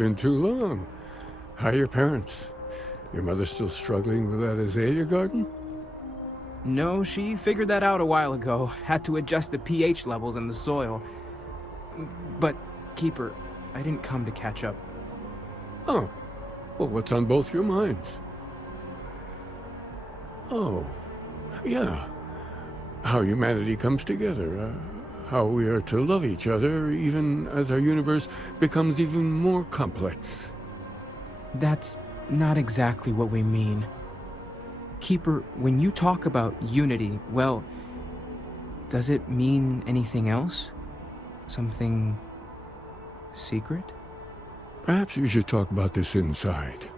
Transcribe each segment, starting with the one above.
been too long. How are your parents? Your mother still struggling with that azalea garden? No, she figured that out a while ago. Had to adjust the pH levels in the soil. But, Keeper, I didn't come to catch up. Oh. Well, what's on both your minds? Oh. Yeah. How humanity comes together. How we are to love each other even as our universe becomes even more complex. That's not exactly what we mean. Keeper, when you talk about unity, well, does it mean anything else? Something secret? Perhaps we should talk about this inside.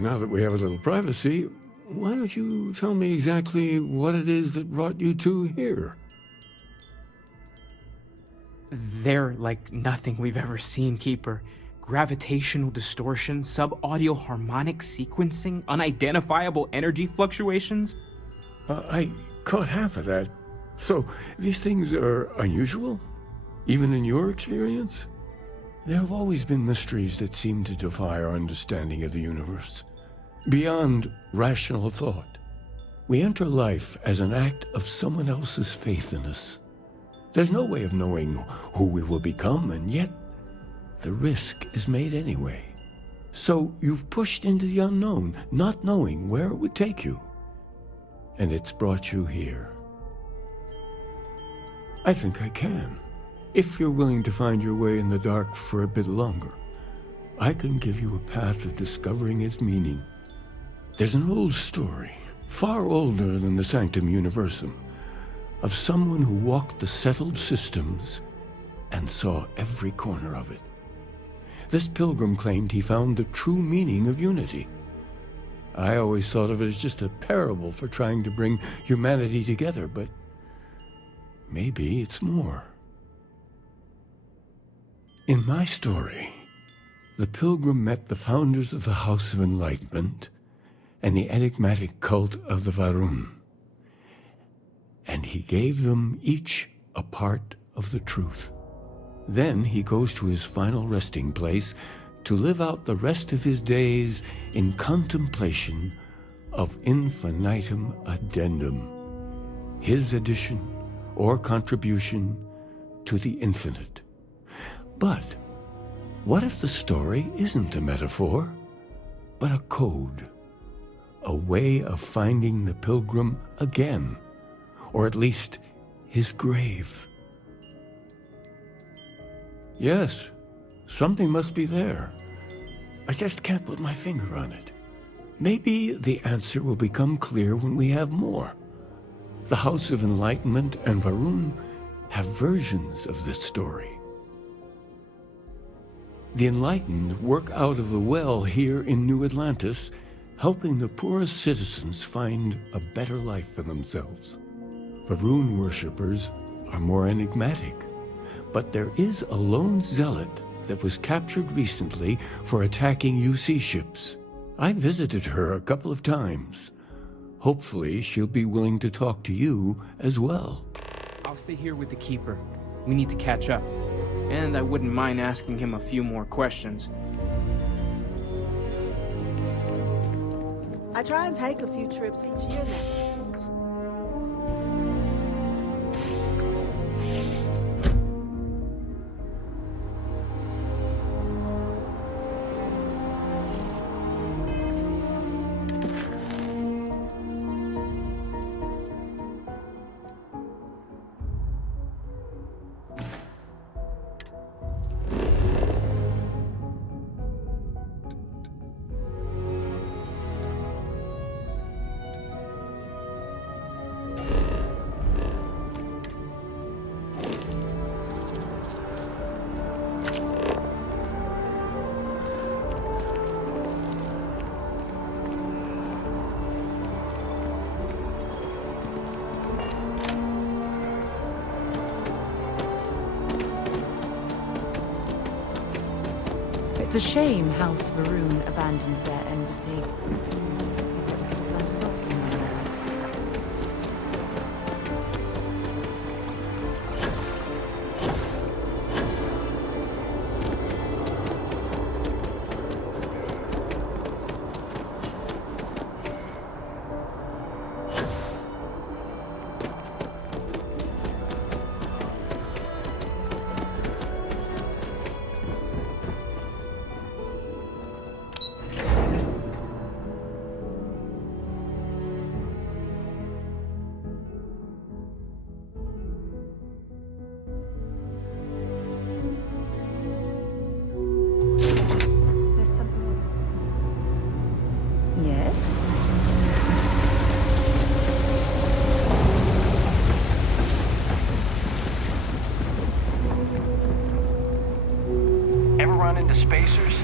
Now that we have a little privacy, why don't you tell me exactly what it is that brought you two here? They're like nothing we've ever seen, Keeper. Gravitational distortion, sub-audio harmonic sequencing, unidentifiable energy fluctuations. I caught half of that. So, these things are unusual? Even in your experience? There have always been mysteries that seem to defy our understanding of the universe. Beyond rational thought. We enter life as an act of someone else's faith in us. There's no way of knowing who we will become, and yet the risk is made anyway. So you've pushed into the unknown, not knowing where it would take you. And it's brought you here. I think I can. If you're willing to find your way in the dark for a bit longer, I can give you a path to discovering its meaning. There's an old story, far older than the Sanctum Universum, of someone who walked the settled systems and saw every corner of it. This pilgrim claimed he found the true meaning of unity. I always thought of it as just a parable for trying to bring humanity together, but maybe it's more. In my story, the pilgrim met the founders of the House of Enlightenment and the enigmatic cult of the Varun, and he gave them each a part of the truth. Then he goes to his final resting place to live out the rest of his days in contemplation of infinitum addendum, his addition or contribution to the infinite. But what if the story isn't a metaphor, but a code? A way of finding the pilgrim again, or at least his grave. Yes, something must be there. I just can't put my finger on it. Maybe the answer will become clear when we have more. The House of Enlightenment and Varun have versions of this story. The enlightened work out of the well here in New Atlantis, helping the poorest citizens find a better life for themselves. Varun worshippers are more enigmatic, but there is a lone zealot that was captured recently for attacking UC ships. I visited her a couple of times. Hopefully she'll be willing to talk to you as well. I'll stay here with the Keeper. We need to catch up. And I wouldn't mind asking him a few more questions. I try and take a few trips each year now. It's a shame House Varun abandoned their embassy. I bet we could have learned a lot from one another. There's something. Yes? Ever run into spacers?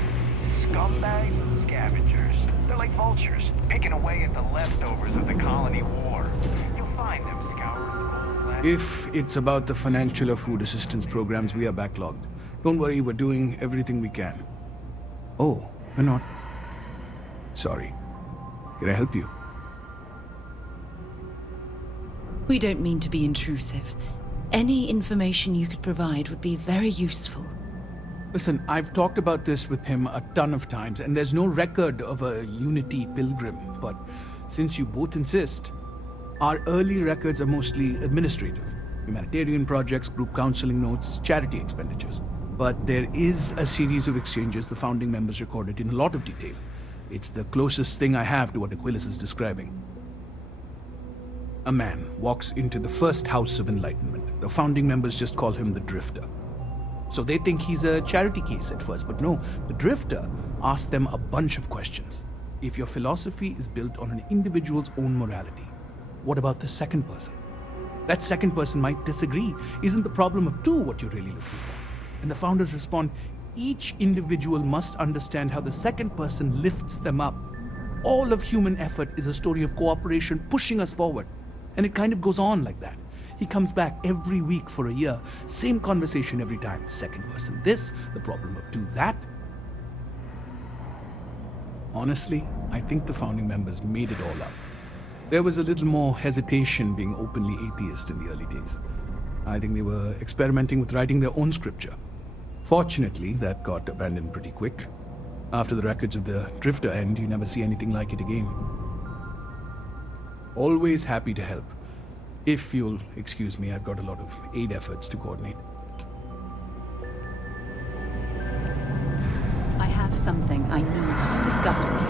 Scumbags and scavengers. They're like vultures, picking away at the leftovers of the colony war. You'll find them scouring the old land. If it's about the financial or food assistance programs, we are backlogged. Don't worry, we're doing everything we can. Oh, we're not. Sorry. Can I help you? We don't mean to be intrusive. Any information you could provide would be very useful. Listen, I've talked about this with him a ton of times, and there's no record of a Unity pilgrim. But since you both insist, our early records are mostly administrative. Humanitarian projects, group counseling notes, charity expenditures. But there is a series of exchanges the founding members recorded in a lot of detail. It's the closest thing I have to what Aquilus is describing. A man walks into the first House of Enlightenment. The founding members just call him the Drifter. So they think he's a charity case at first, but no, the Drifter asks them a bunch of questions. If your philosophy is built on an individual's own morality, what about the second person? That second person might disagree. Isn't the problem of two what you're really looking for? And the founders respond, each individual must understand how the second person lifts them up. All of human effort is a story of cooperation pushing us forward. And it kind of goes on like that. He comes back every week for a year. Same conversation every time. Second person this, the problem of two that. Honestly, I think the founding members made it all up. There was a little more hesitation being openly atheist in the early days. I think they were experimenting with writing their own scripture. Fortunately, that got abandoned pretty quick. After the records of the Drifter end, you never see anything like it again. Always happy to help. If you'll excuse me, I've got a lot of aid efforts to coordinate. I have something I need to discuss with you.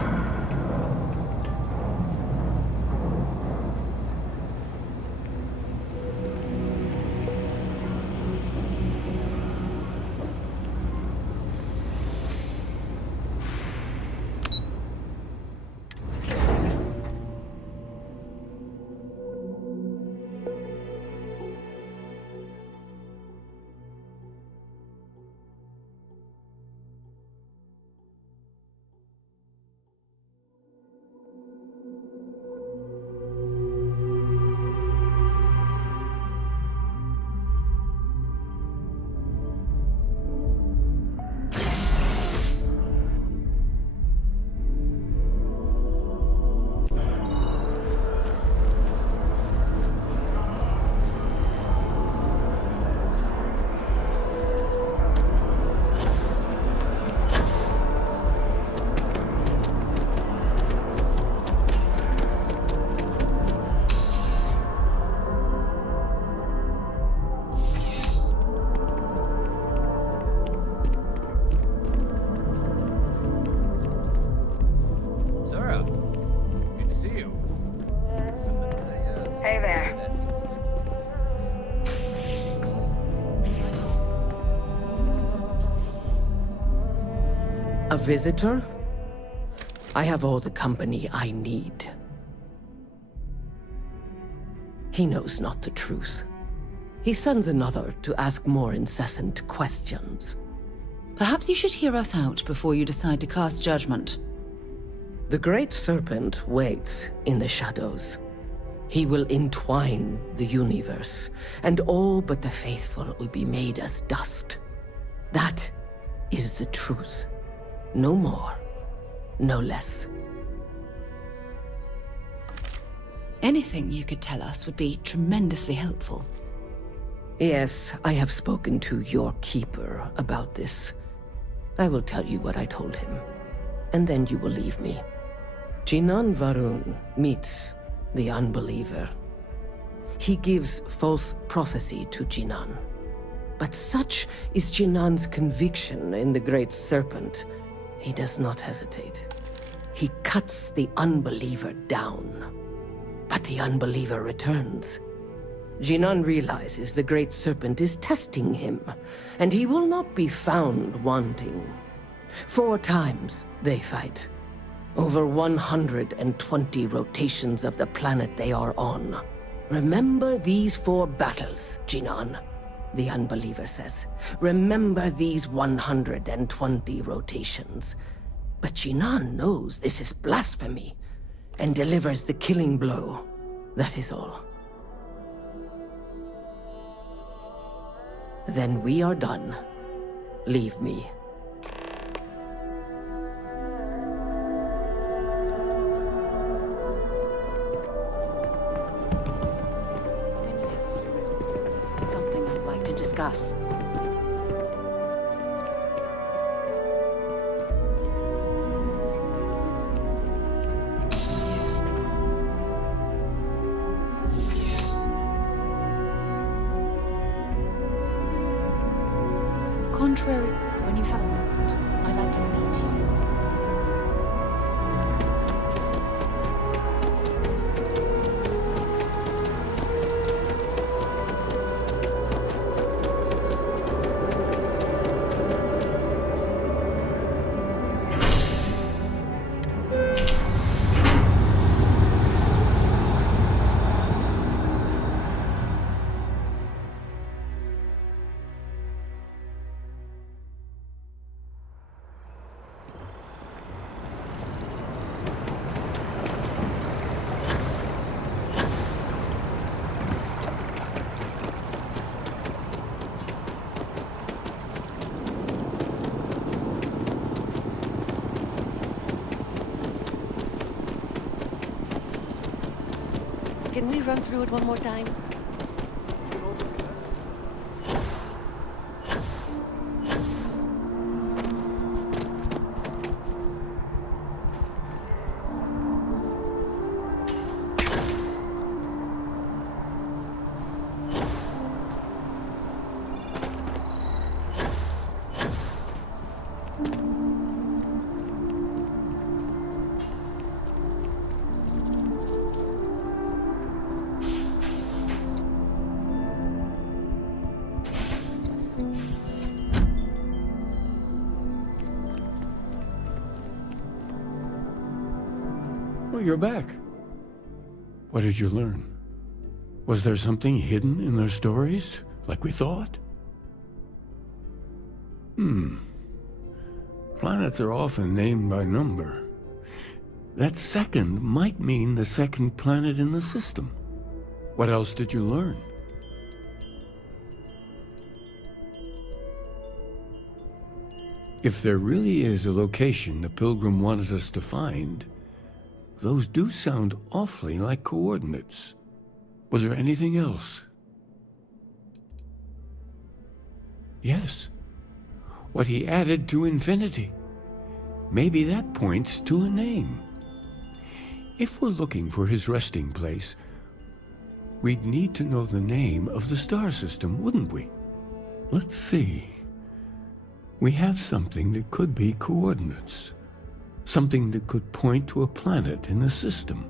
A visitor? I have all the company I need. He knows not the truth. He sends another to ask more incessant questions. Perhaps you should hear us out before you decide to cast judgment. The Great Serpent waits in the shadows. He will entwine the universe, and all but the faithful will be made as dust. That is the truth. No more, no less. Anything you could tell us would be tremendously helpful. Yes, I have spoken to your keeper about this. I will tell you what I told him, and then you will leave me. Jinan Varun meets the unbeliever. He gives false prophecy to Jinan. But such is Jinan's conviction in the Great Serpent, he does not hesitate. He cuts the unbeliever down. But the unbeliever returns. Jinan realizes the Great Serpent is testing him, and he will not be found wanting. 4 times they fight. Over 120 rotations of the planet they are on. Remember these 4 battles, Jinan, the unbeliever says. Remember these 120 rotations. But Jinan knows this is blasphemy, and delivers the killing blow. That is all. Then we are done. Leave me. When you have a few minutes, there's something I'd like to discuss. Contrary, when you have a moment, I'd like to speak to you. Can we run through it one more time? Well, you're back. What did you learn? Was there something hidden in their stories, like we thought? Planets are often named by number. That second might mean the second planet in the system. What else did you learn? If there really is a location the Pilgrim wanted us to find, those do sound awfully like coordinates. Was there anything else? Yes. What he added to infinity. Maybe that points to a name. If we're looking for his resting place, we'd need to know the name of the star system, wouldn't we? Let's see. We have something that could be coordinates. Something that could point to a planet in the system.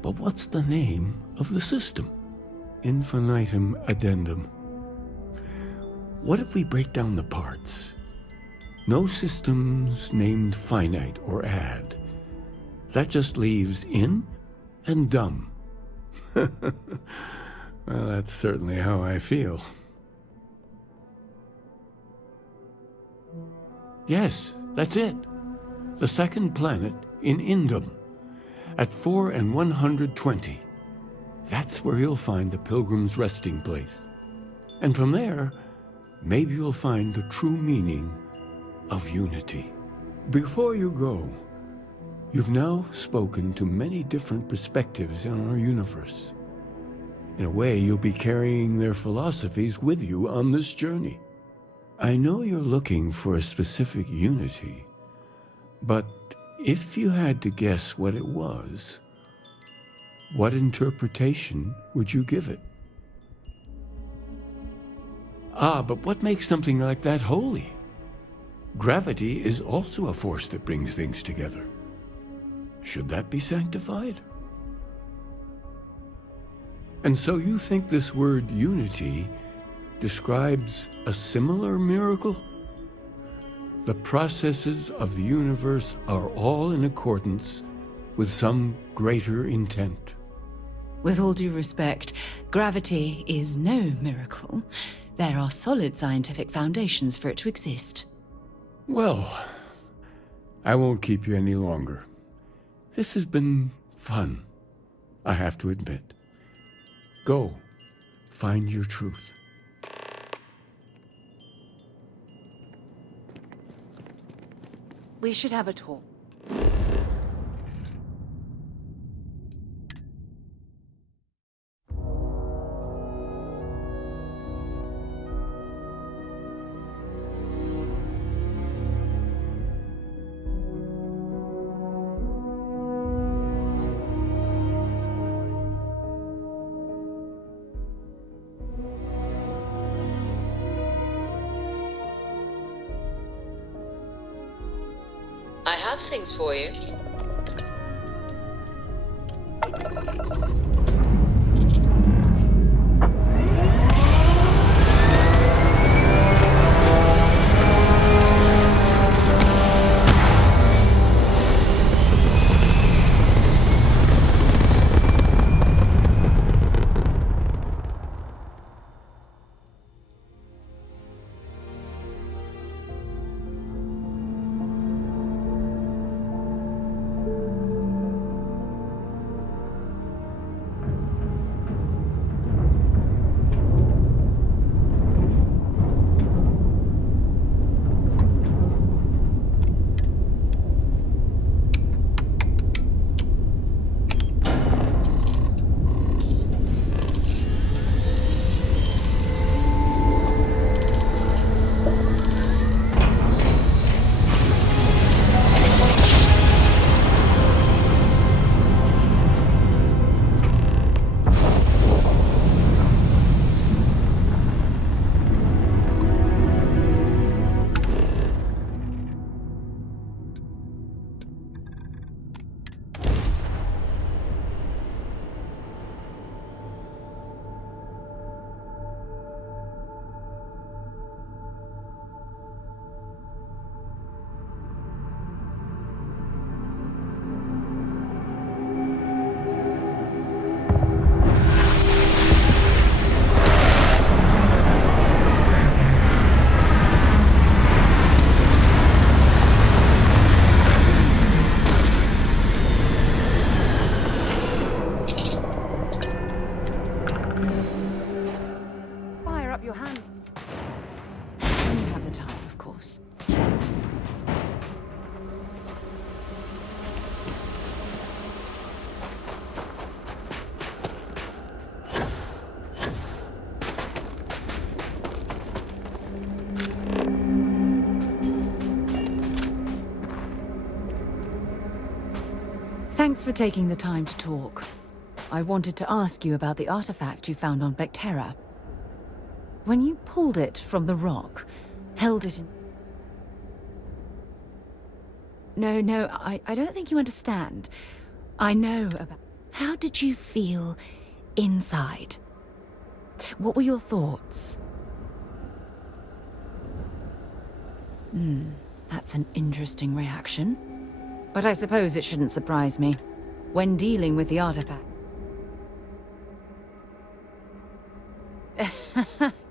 But what's the name of the system? Infinitum addendum. What if we break down the parts? No systems named finite or add. That just leaves in and dumb. Well, that's certainly how I feel. Yes, that's it. The second planet in Indum, at 4 and 120. That's where you'll find the Pilgrim's resting place. And from there, maybe you'll find the true meaning of unity. Before you go, you've now spoken to many different perspectives in our universe. In a way, you'll be carrying their philosophies with you on this journey. I know you're looking for a specific unity, but if you had to guess what it was, what interpretation would you give it? But what makes something like that holy? Gravity is also a force that brings things together. Should that be sanctified? And so you think this word unity describes a similar miracle? The processes of the universe are all in accordance with some greater intent. With all due respect, gravity is no miracle. There are solid scientific foundations for it to exist. Well, I won't keep you any longer. This has been fun, I have to admit. Go, find your truth. We should have a talk. I have things for you. Thanks for taking the time to talk. I wanted to ask you about the artifact you found on Bethesda. When you pulled it from the rock, held it in... No, I don't think you understand. I know about... How did you feel inside? What were your thoughts? That's an interesting reaction. But I suppose it shouldn't surprise me. When dealing with the artifact...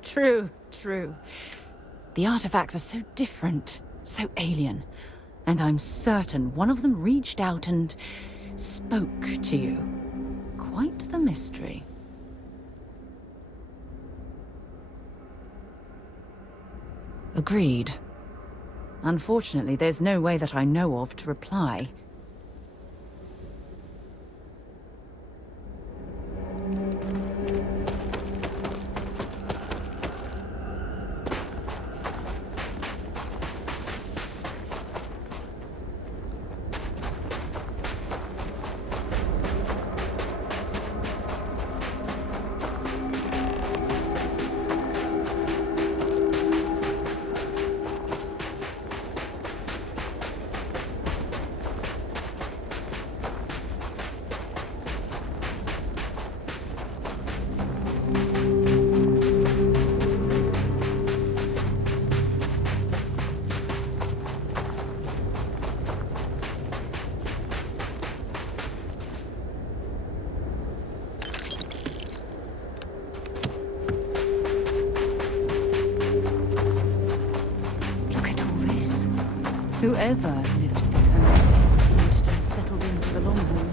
True. The artifacts are so different, so alien. And I'm certain one of them reached out and spoke to you. Quite the mystery. Agreed. Unfortunately, there's no way that I know of to reply. Whoever lived at this homestead seemed to have settled in for the long haul.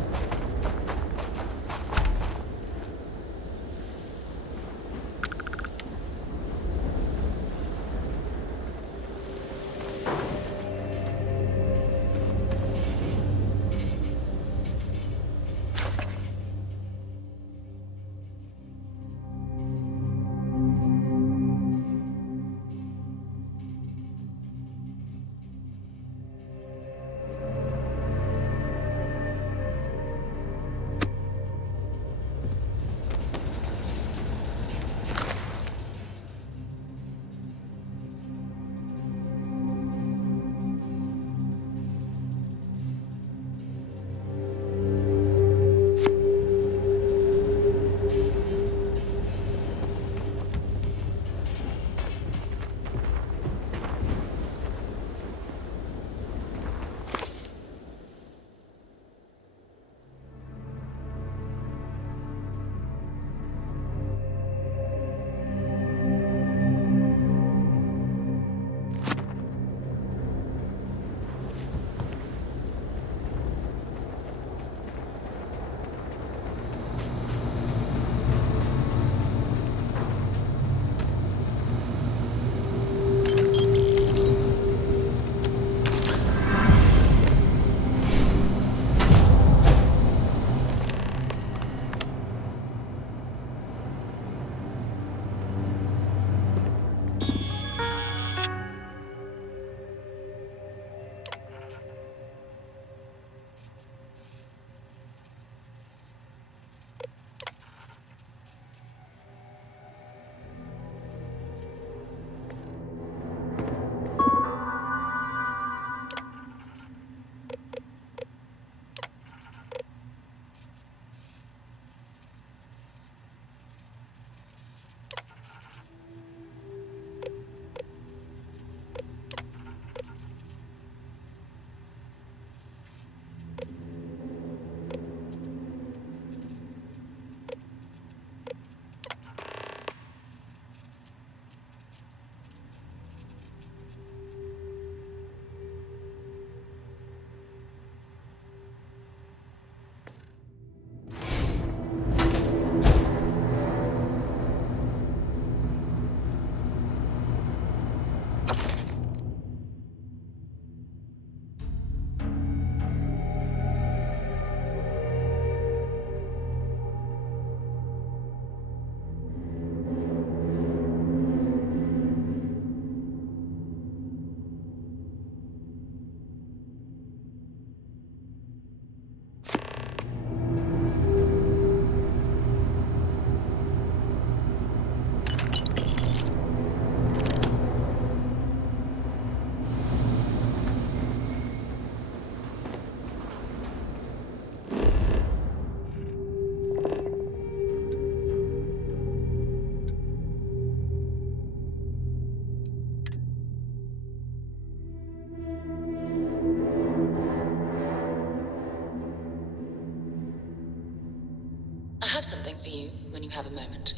I have something for you when you have a moment.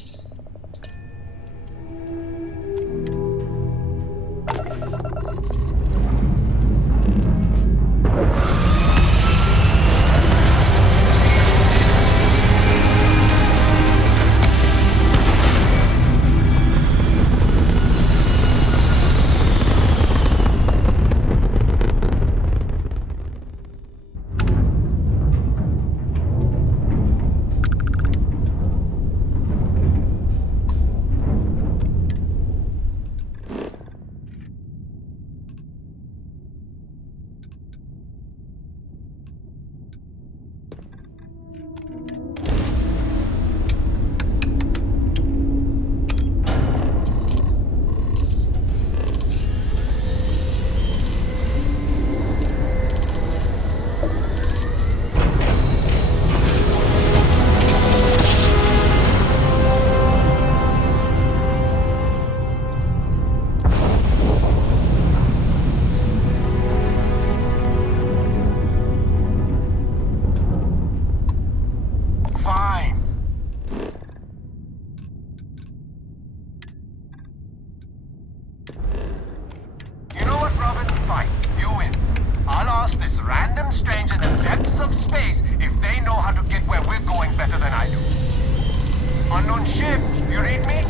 random strange in the depths of space if they know how to get where we're going better than I do. Unknown ship, you read me?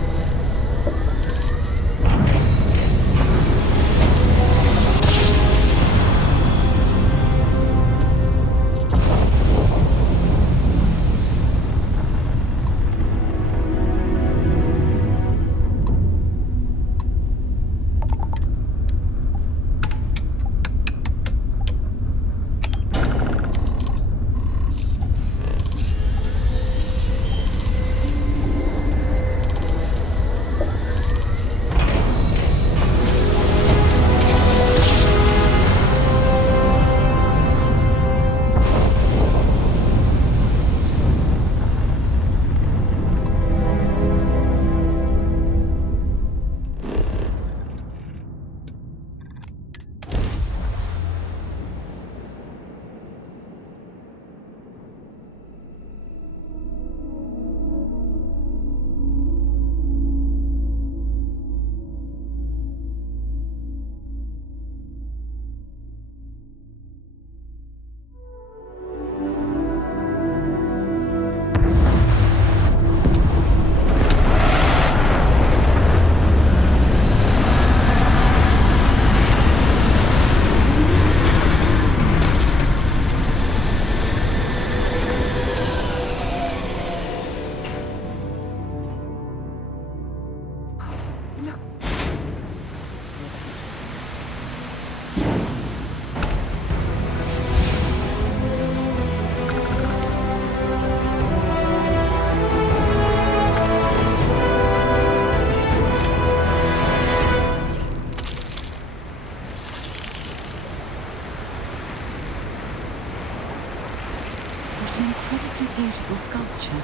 What an incredibly beautiful sculpture.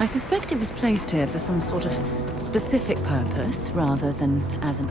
I suspect it was placed here for some sort of specific purpose rather than as an...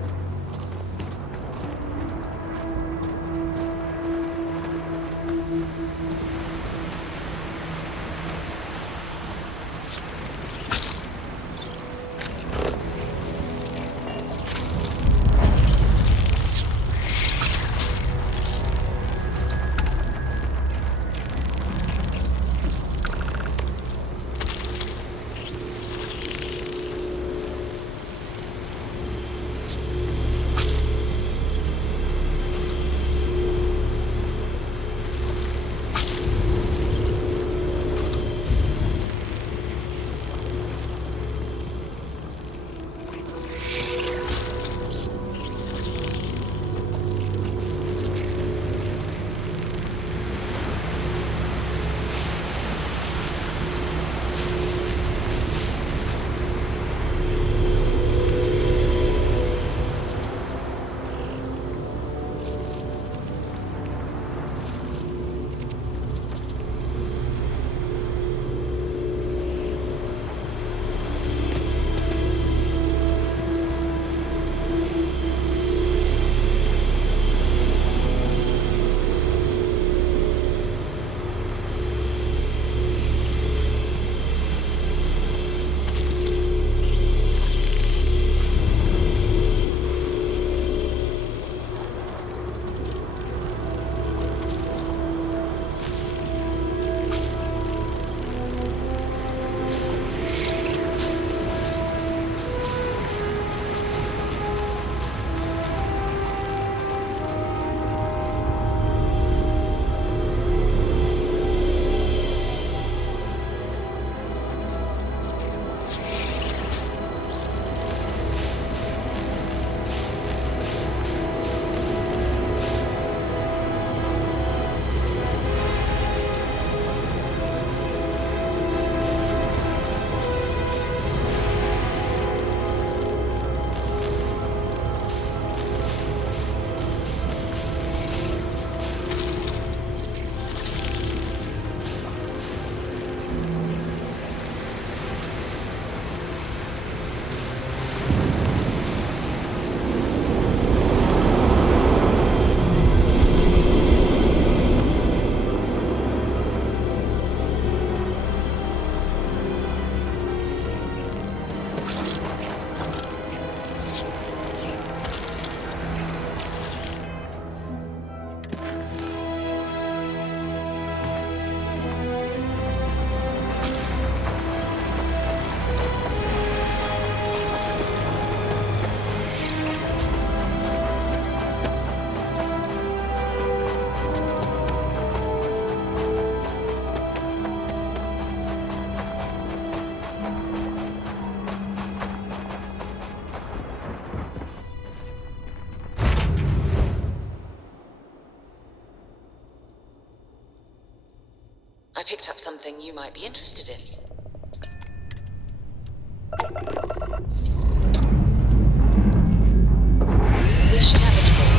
picked up something you might be interested in. Wish habitable.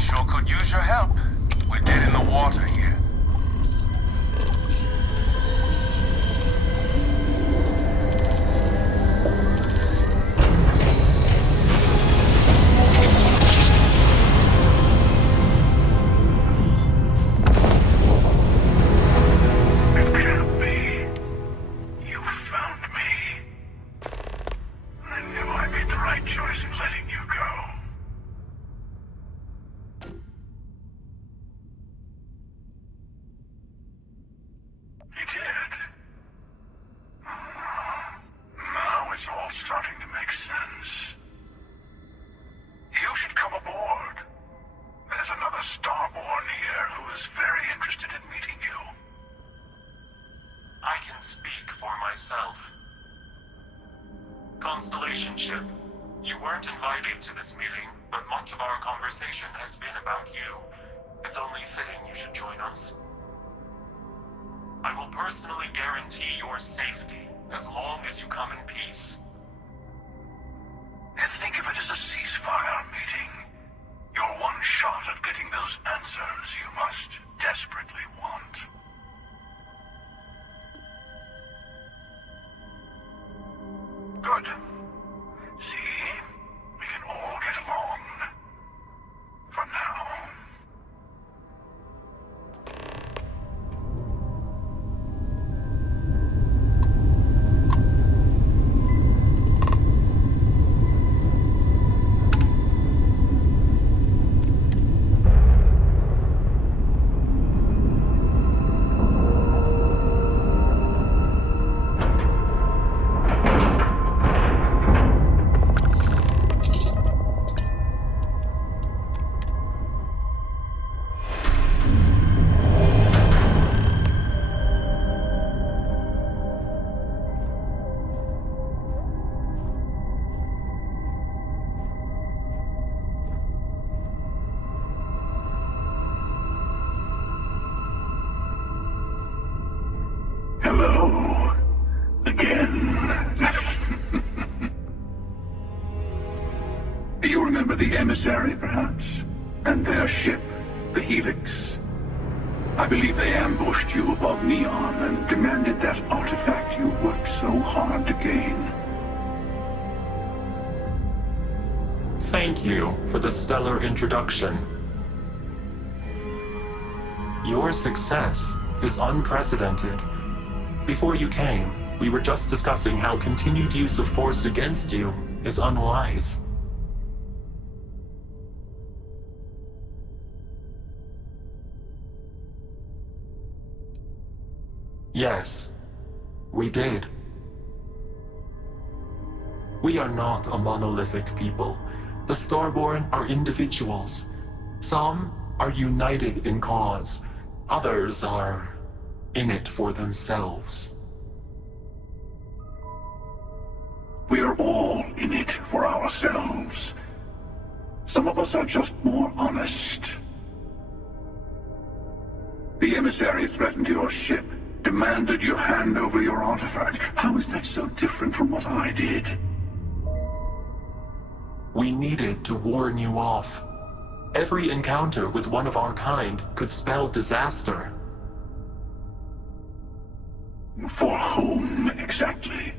Sure could use your help. We're dead in the water here. It can't be. You found me. I knew I made the right choice in letting you go. You did. Now it's all starting to make sense. You should come aboard. There's another Starborn here who is very interested in meeting you. I can speak for myself. Constellation ship, you weren't invited to this meeting, but much of our conversation has been about you. It's only fitting you should join us. I will personally guarantee your safety as long as you come in peace. And think of it as a ceasefire meeting. Your one shot at getting those answers you must desperately want. Good. See, we can all get along. For now. Hello. Again. You remember the emissary, perhaps? And their ship, the Helix? I believe they ambushed you above Neon and demanded that artifact you worked so hard to gain. Thank you for the stellar introduction. Your success is unprecedented. Before you came, we were just discussing how continued use of force against you is unwise. Yes, we did. We are not a monolithic people. The Starborn are individuals. Some are united in cause. Others are in it for themselves. We are all in it for ourselves. Some of us are just more honest. The emissary threatened your ship, demanded you hand over your artifact. How is that so different from what I did? We needed to warn you off. Every encounter with one of our kind could spell disaster. For whom, exactly?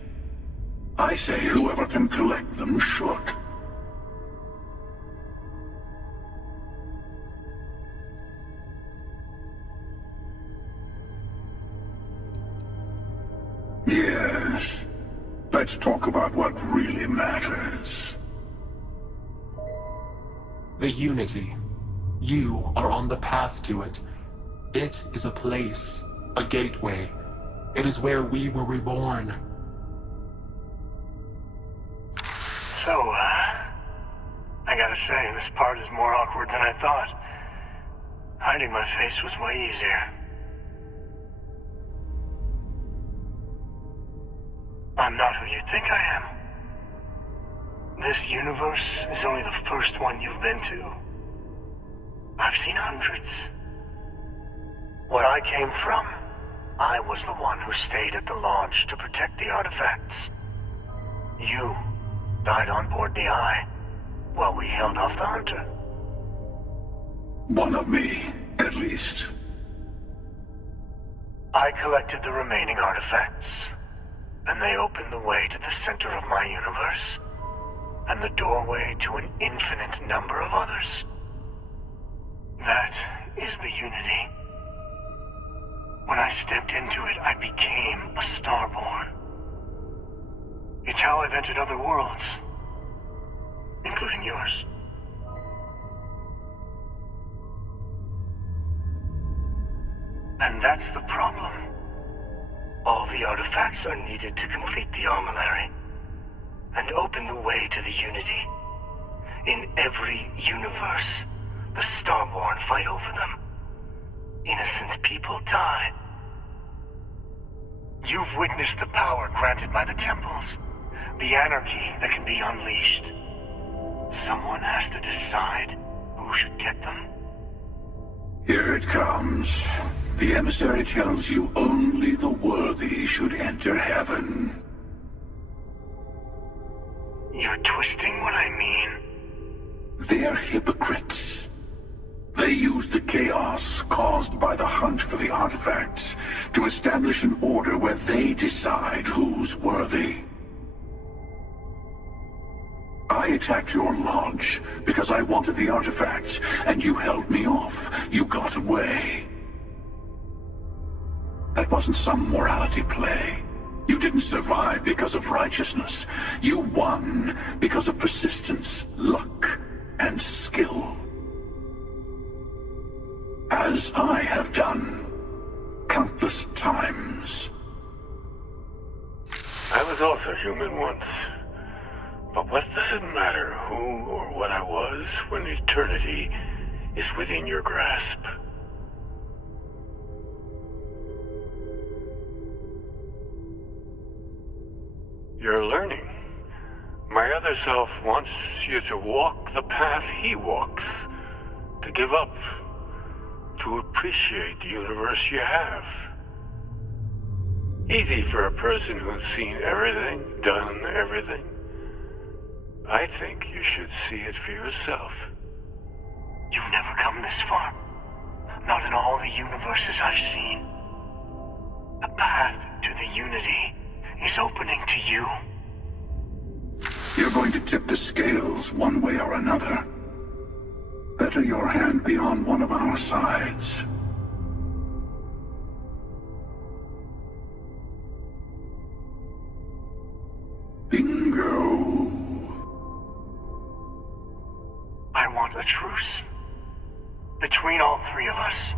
I say whoever can collect them should. Yes. Let's talk about what really matters. The Unity. You are on the path to it. It is a place, a gateway. It is where we were reborn. So, I gotta say, this part is more awkward than I thought. Hiding my face was way easier. I'm not who you think I am. This universe is only the first one you've been to. I've seen hundreds. Where I came from, I was the one who stayed at the lodge to protect the artifacts. You died on board the Eye, while we held off the Hunter. One of me, at least. I collected the remaining artifacts, and they opened the way to the center of my universe, and the doorway to an infinite number of others. That is the Unity. When I stepped into it, I became a Starborn. It's how I've entered other worlds, including yours. And that's the problem. All the artifacts are needed to complete the armillary and open the way to the Unity. In every universe, the Starborn fight over them. Innocent people die. You've witnessed the power granted by the temples, the anarchy that can be unleashed. Someone has to decide who should get them. Here it comes. The emissary tells you only the worthy should enter heaven. You're twisting what I mean. They're hypocrites. They use the chaos caused by the hunt for the artifacts to establish an order where they decide who's worthy. I attacked your lodge because I wanted the artifacts, and you held me off. You got away. That wasn't some morality play. You didn't survive because of righteousness. You won because of persistence, luck, and skill. As I have done countless times. I was also human once. But what does it matter who or what I was when eternity is within your grasp? You're learning. My other self wants you to walk the path he walks, to give up, to appreciate the universe you have. Easy for a person who's seen everything, done everything. I think you should see it for yourself. You've never come this far. Not in all the universes I've seen. The path to the Unity is opening to you. You're going to tip the scales one way or another. Better your hand be on one of our sides. Bingo. I want a truce. Between all three of us.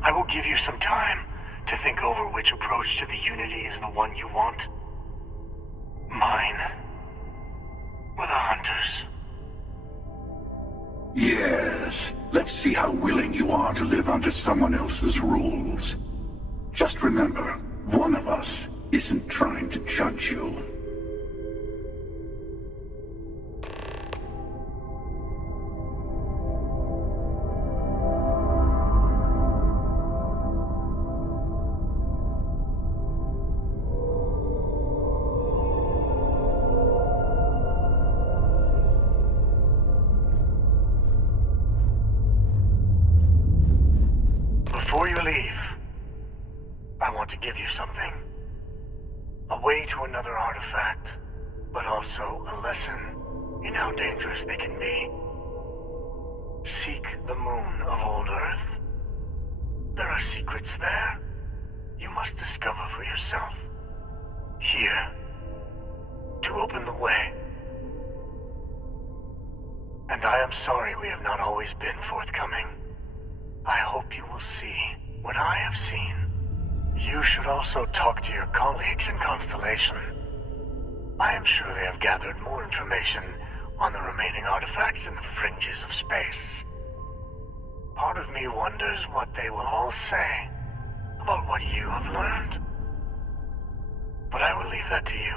I will give you some time to think over which approach to the Unity is the one you want. Mine. Or the Hunters. Yes. Let's see how willing you are to live under someone else's rules. Just remember, one of us isn't trying to judge you. Before you leave, I want to give you something. A way to another artifact, but also a lesson in how dangerous they can be. Seek the moon of old Earth. There are secrets there you must discover for yourself. Here, to open the way. And I am sorry we have not always been forthcoming. I hope you will see what I have seen. You should also talk to your colleagues in Constellation. I am sure they have gathered more information on the remaining artifacts in the fringes of space. Part of me wonders what they will all say about what you have learned. But I will leave that to you.